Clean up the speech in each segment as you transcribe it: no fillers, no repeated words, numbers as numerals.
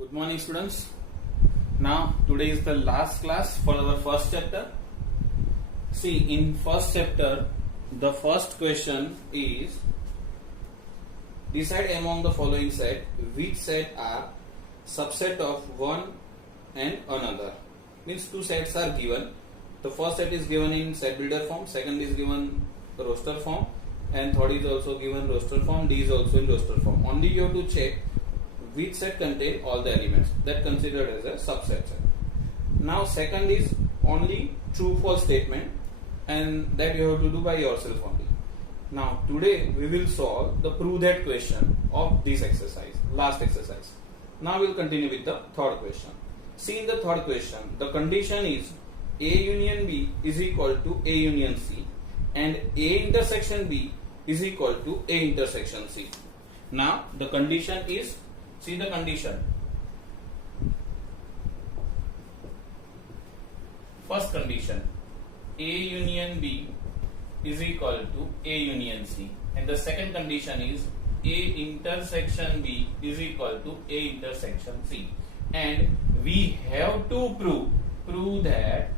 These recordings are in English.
Good morning, students. Now, today is the last class for our first chapter. See, in first chapter, the first question is decide among the following set which set are subset of one and another. Means two sets are given. The first set is given in set builder form, second is given roster form, and third is also given roster form. D is also in roster form. Only you have to check which set contain all the elements, that considered as a subset set. Now second is only true false statement, and that you have to do by yourself only. Now today we will solve the prove that question of this exercise, last exercise. Now we will continue with the third question. See, in the third question, the condition is A union B is equal to A union C and A intersection B is equal to A intersection C. Now the condition is, see the condition. First condition, A union B is equal to A union C, and the second condition is A intersection B is equal to A intersection C, and we have to prove that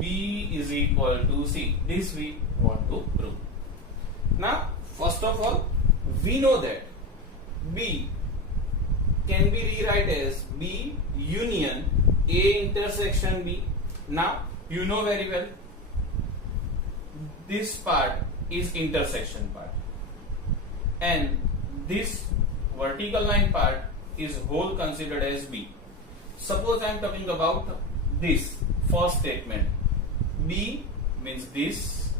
B is equal to C. This we want to prove. Now first of all, we know that B can be rewrite as B union A intersection B. Now you know very well this part is intersection part and this vertical line part is whole considered as B. Suppose I am talking about this first statement. B means this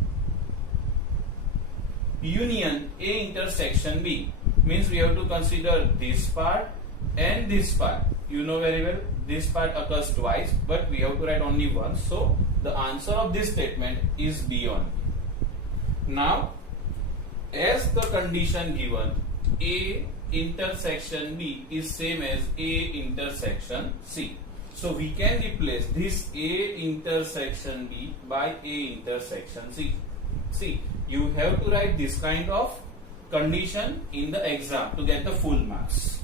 union A intersection B means we have to consider this part and this part. You know very well this part occurs twice, but we have to write only once. So the answer of this statement is B only. Now, as the condition given, A intersection B is same as A intersection C. So we can replace this A intersection B by A intersection C. See, you have to write this kind of condition in the exam to get the full marks.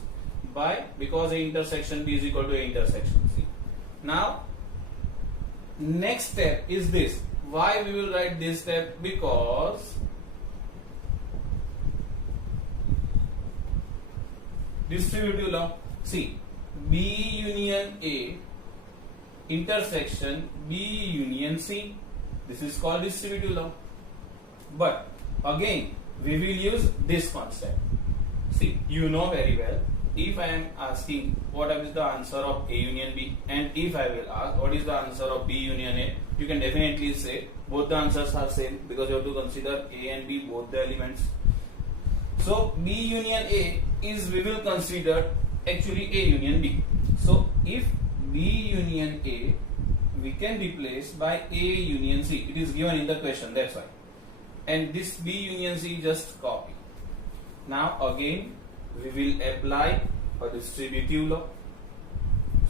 Because A intersection B is equal to A intersection C. Now, next step is this. Why we will write this step? Because distributive law. See, B union A intersection B union C. This is called distributive law. But again, we will use this concept. See, you know very well. If I am asking what is the answer of A union B, and if I will ask what is the answer of B union A, you can definitely say both the answers are same because you have to consider A and B both the elements. So B union A is, we will consider actually A union B. So if B union A we can replace by A union C. It is given in the question, that's why. And this B union C just copy. Now again we will apply a distributive law.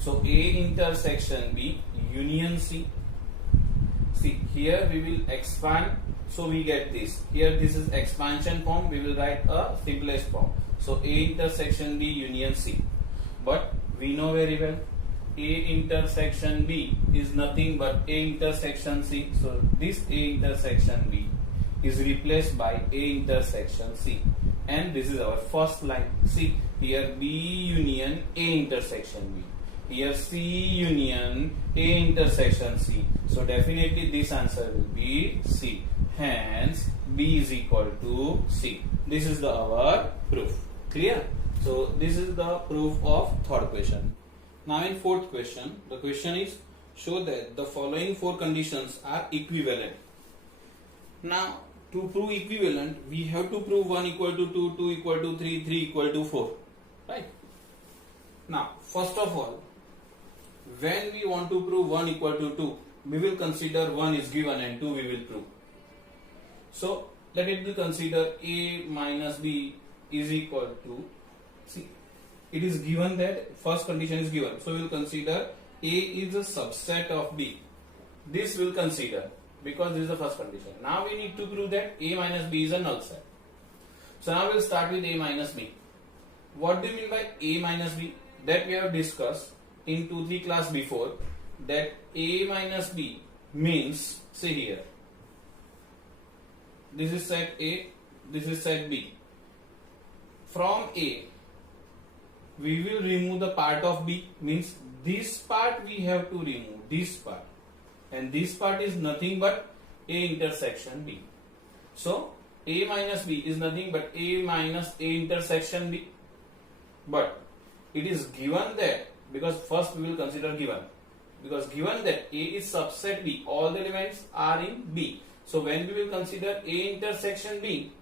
So A intersection B union C. See, here we will expand, so we get this. Here this is expansion form, we will write a simplest form. So A intersection B union C. But we know very well A intersection B is nothing but A intersection C. So this A intersection B is replaced by A intersection C. And this is our first line. See, here B union A intersection B. Here C union A intersection C. So definitely this answer will be C. Hence B is equal to C. This is our proof. Clear? So this is the proof of third question. Now in fourth question, the question is show that the following four conditions are equivalent. Now to prove equivalent, we have to prove 1 equal to 2, 2 equal to 3, 3 equal to 4. Right? Now, first of all, when we want to prove 1 equal to 2, we will consider 1 is given and 2 we will prove. So, let it be consider A minus B is equal to, see, it is given that first condition is given. So, we will consider A is a subset of B. This we will consider, because this is the first condition. Now we need to prove that A minus B is a null set. So now we will start with A minus B. What do you mean by A minus B? that we have discussed in 2-3 class before, that A minus B means, see here, this is set A, this is set B. From A, we will remove the part of B, means this part we have to remove, this part, and this part is nothing but A intersection B. So A minus B is nothing but A minus A intersection B. But it is given that, because first we will consider given, because given that A is subset B, all the elements are in B. So when we will consider A intersection B,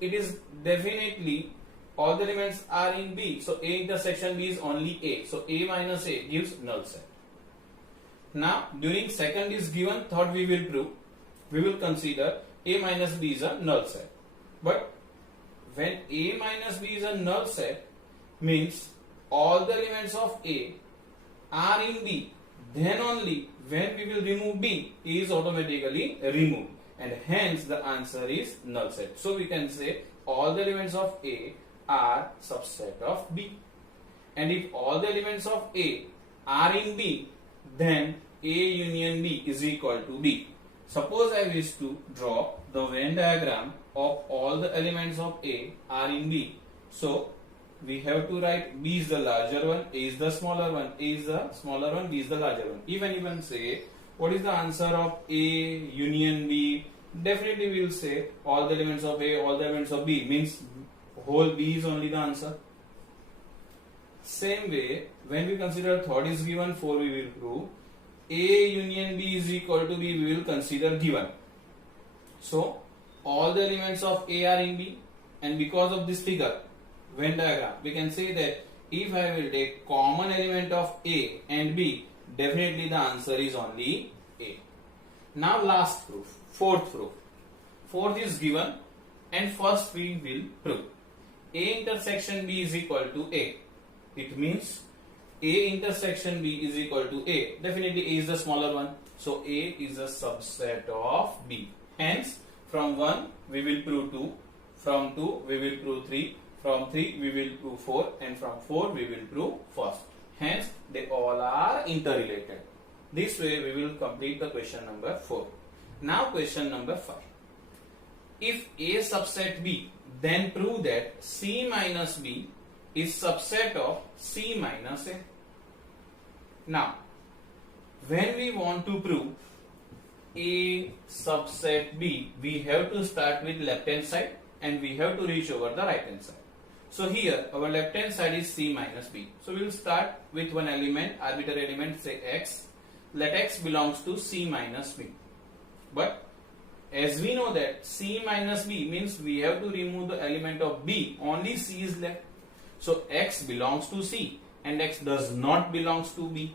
it is definitely all the elements are in B. So A intersection B is only A. So A minus A gives null set. Now during second is given, third we will prove. We will consider A minus B is a null set. But when A minus B is a null set, means all the elements of A are in B, then only when we will remove B, A is automatically removed, and hence the answer is null set. So we can say all the elements of A are subset of B, and if all the elements of A are in B, then A union B is equal to B. Suppose I wish to draw the Venn diagram of all the elements of A are in B. So we have to write B is the larger one, A is the smaller one, A is the smaller one, B is the larger one. If anyone say what is the answer of A union B, definitely we will say all the elements of A, all the elements of B, means whole B is only the answer. Same way, when we consider third is given, 4 we will prove A union B is equal to B, we will consider given. So all the elements of A are in B, and because of this figure, Venn diagram, we can say that if I will take common element of A and B, definitely the answer is only A. Now last proof, fourth proof. Fourth is given, and first we will prove A intersection B is equal to A. It means A intersection B is equal to A. Definitely A is the smaller one. So A is a subset of B. Hence from 1 we will prove 2, from 2 we will prove 3, from 3 we will prove 4, and from 4 we will prove first. Hence they all are interrelated. This way we will complete the question number 4. Now question number 5. If A subset B, then prove that C minus B is subset of C minus A. Now when we want to prove A subset B, we have to start with left hand side and we have to reach over the right hand side. So here our left hand side is C minus B. So we will start with one element, arbitrary element, say X. Let X belongs to C minus B. But as we know that C minus B means we have to remove the element of B, only C is left. So X belongs to C and X does not belongs to B.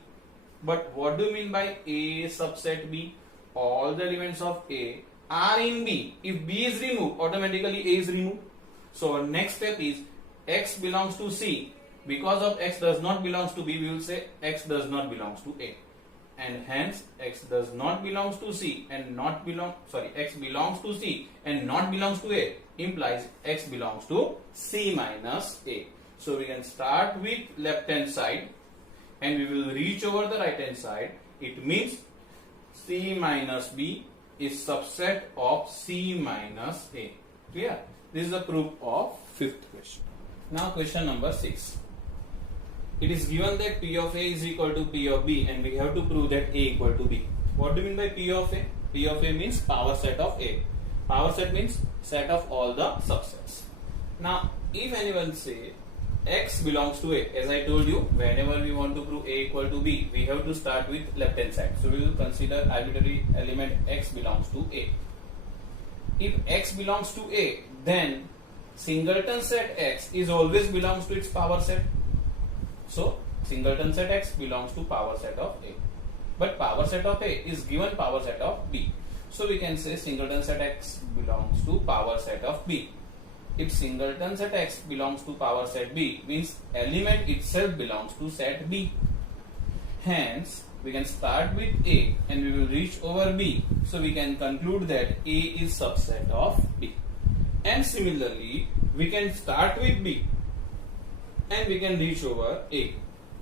But what do you mean by A subset B? All the elements of A are in B. If B is removed, automatically A is removed. So our next step is X belongs to C. Because of X does not belongs to B, we will say X does not belongs to A. And hence X does not belongs to C and not belong, X belongs to C and not belongs to A implies X belongs to C minus A. So we can start with left hand side and we will reach over the right hand side. It means C minus B is subset of C minus A. Clear? This is the proof of fifth question. Now question number 6. It is given that P of A is equal to P of B and we have to prove that A equal to B. What do you mean by P of A? P of A means power set of A. Power set means set of all the subsets. Now if anyone say X belongs to A, as I told you, whenever we want to prove A equal to B, we have to start with left hand side. So we will consider arbitrary element X belongs to A. If X belongs to A, then singleton set X is always belongs to its power set. So singleton set X belongs to power set of A. But power set of A is given power set of B. So we can say singleton set X belongs to power set of B. If singleton set X belongs to power set B, means element itself belongs to set B. Hence we can start with A and we will reach over B. So we can conclude that A is subset of B. And similarly we can start with B and we can reach over A.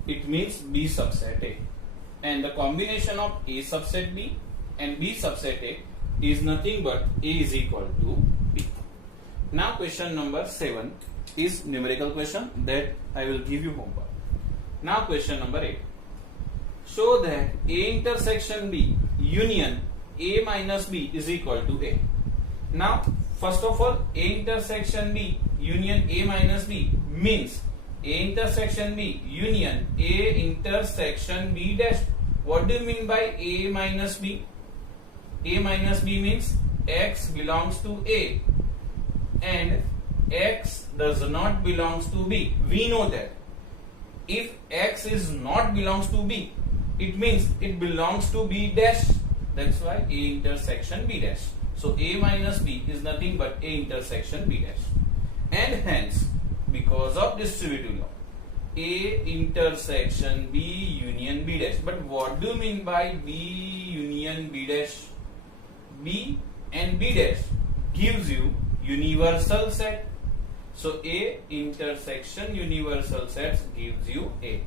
it means B subset A, and the combination of A subset B and B subset A is nothing but A is equal to B. Now question number 7 is numerical question that I will give you homework. Now question number 8. Show that A intersection B union A minus B is equal to A. Now first of all, A intersection B union A minus B means A intersection B union A intersection B dash. What do you mean by A minus B? A minus B means X belongs to A and X does not belongs to B. We know that if X is not belongs to B, it means it belongs to B dash. That's why A intersection B dash. So A minus B is nothing but A intersection B dash. And hence, because of distributive law, A intersection B union B dash. But what do you mean by B union B dash? B and B dash gives you universal set. So A intersection universal sets gives you A.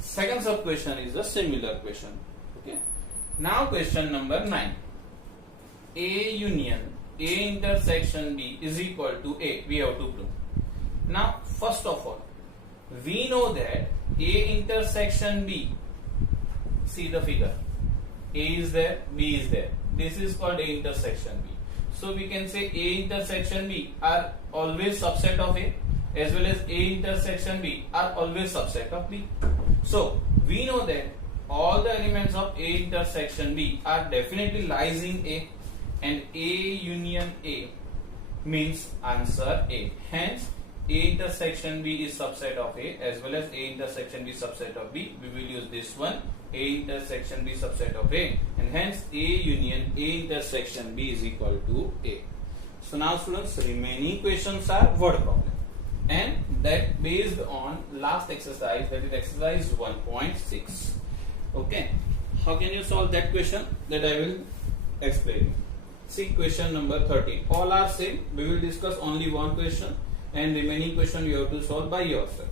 Second sub question is a similar question. Okay. Now question number 9. A union A intersection B is equal to A. We have to prove. Now first of all, we know that A intersection B. See the figure. A is there, B is there. This is called A intersection B. So we can say A intersection B are always subset of A, as well as A intersection B are always subset of B. So we know that all the elements of A intersection B are definitely lies in A, and A union A means answer A. Hence A intersection B is subset of A, as well as A intersection B subset of B. We will use this one, A intersection B subset of A, and hence A union A intersection B is equal to A. So now students, remaining questions are word problem, and that based on last exercise, that is exercise 1.6. Okay, how can you solve that question? That I will explain. See question number 13. All are same. We will discuss only one question, and remaining question you have to solve by yourself.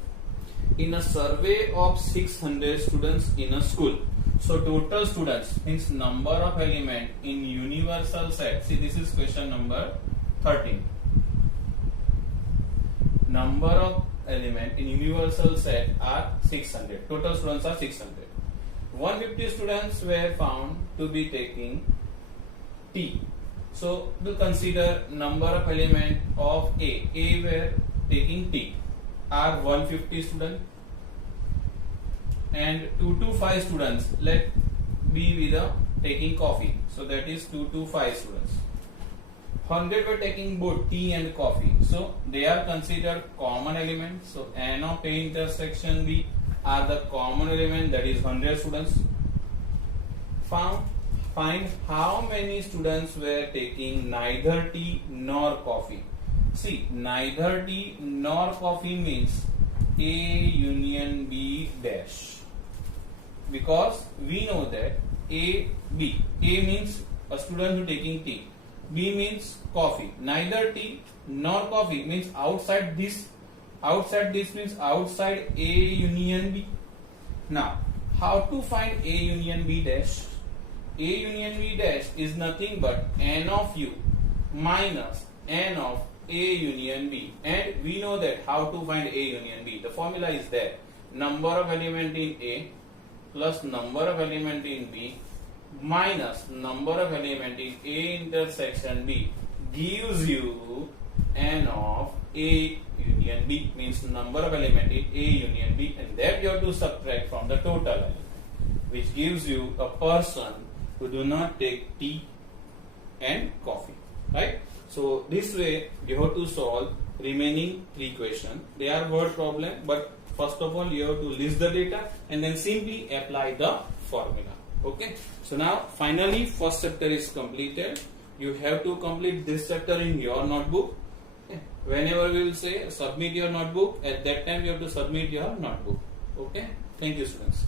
In a survey of 600 students in a school, so total students means number of element in universal set. See, this is question number 13. Number of element in universal set are 600. Total students are 600. 150 students were found to be taking T. So we'll consider number of element of A. A were taking T are 150 students, and 2 to 5 students let be with taking coffee. So that is 2 to 5 students. 100 were taking both tea and coffee. So they are considered common elements. So N of A intersection B are the common element, that is 100 students. Find how many students were taking neither tea nor coffee. See, neither tea nor coffee means A union B dash, because we know that A means a student who taking tea, B means coffee. Neither tea nor coffee means outside this means outside A union B. Now how to find A union B dash? A union B dash is nothing but N of U minus N of A union B, and we know that how to find A union B. The formula is there. Number of element in A plus number of element in B minus number of element in A intersection B gives you N of A union B, means number of element in A union B, and that you have to subtract from the total element, which gives you a person who do not take tea and coffee, right? So this way you have to solve remaining 3 questions. They are word problem, but first of all you have to list the data and then simply apply the formula. Okay, so now finally first chapter is completed. You have to complete this chapter in your notebook. Okay. Whenever we will say submit your notebook, at that time you have to submit your notebook. Okay, thank you students.